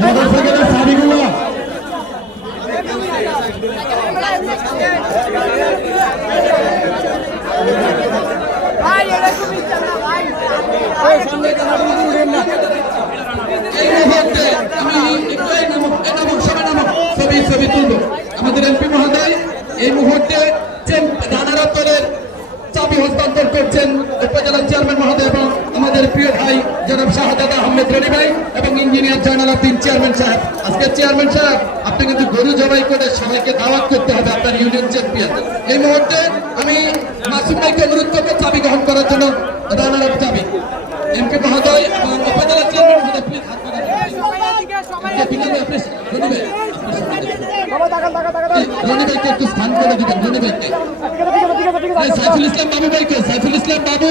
মোটরসাইকেলের চাবিগুলো আমাদের এমপি মহোদয় এই মুহূর্তে রানারা দলের চাবি হস্তান্তর করছেন উপজেলা চেয়ারম্যান মহোদয় এবং আমাদের প্রিয় ভাই জনাব শাহজাদ আহমেদ রনি ভাই এবং ইঞ্জিনিয়ার জয়নাল আব্দিন চেয়ারম্যান সাহেব। আজকে চেয়ারম্যান সাহেব আপনি কিন্তু গরু জবাই করে সবাইকে দাওয়াত করতে হবে আপনার ইউনিয়ন চ্যাম্পিয়ন। এই মুহূর্তে আমি মাসুম ভাইকে অনুরোধ করব চাবি গ্রহণ করার জন্য রানার আপ চাবি এমপি মহোদয় এবং উপজেলা চেয়ারম্যান মহোদয় প্লিজ হাত সাইফুল ইসলাম বাবু ভাইকে সাইফুল ইসলাম বাবু।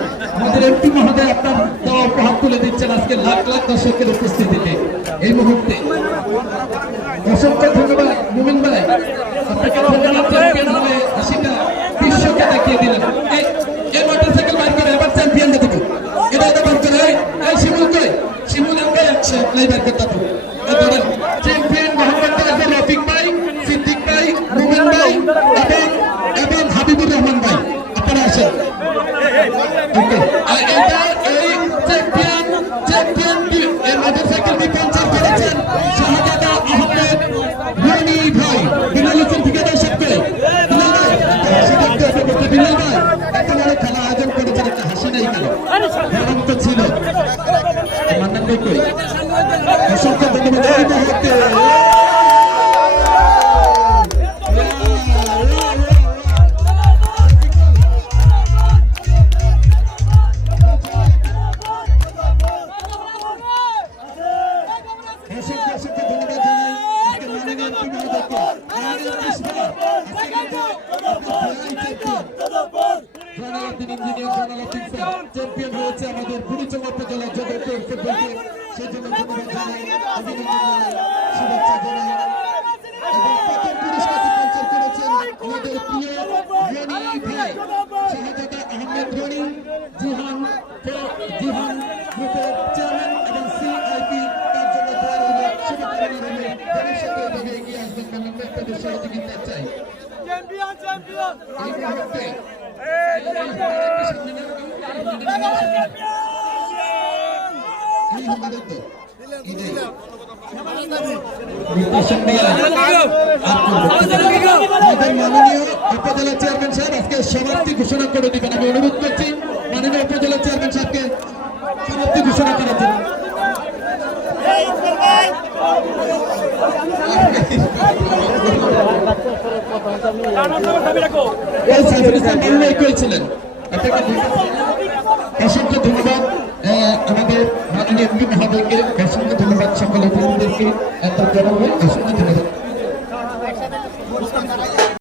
আমাদের এমপি মহোদয় আপনার দেওয়া উপহার তুলে দিচ্ছেন আজকে লাখ লাখ দর্শকের উপস্থিতিতে। এই মুহূর্তে। অসংখ্য Okay. I, অসংখ্য অসংখ্য ধন্যবাদ জানাই চ্যাম্পিয়ন হয়েছে আমাদের বুড়িচঙ্গা উপজেলা জগতের ফুটবল টিম সেই জন্য ধন্যবাদ জানাই অভিনন্দন জানাই শুভেচ্ছা জানাই এবং প্রথম পুরস্কারটি আমাদের আপনাদের সহযোগিতা চাই। চ্যাম্পিয়ন চ্যাম্পিয়ন এই মুহূর্তে মাননীয় উপজেলা চেয়ারম্যান সাহেব আজকে সমাপ্তি ঘোষণা করে দিবেন। আমি অনুরোধ করছি মাননীয় উপজেলা চেয়ারম্যান সাহেবকে সমাপ্তি ঘোষণা করার জন্য। এই সাইফুল করেছিলেন। অসংখ্য ধন্যবাদ। আমাদের মাননীয় এমপি মহোদয়কে অসংখ্য ধন্যবাদ সকল অসংখ্য ধন্যবাদ।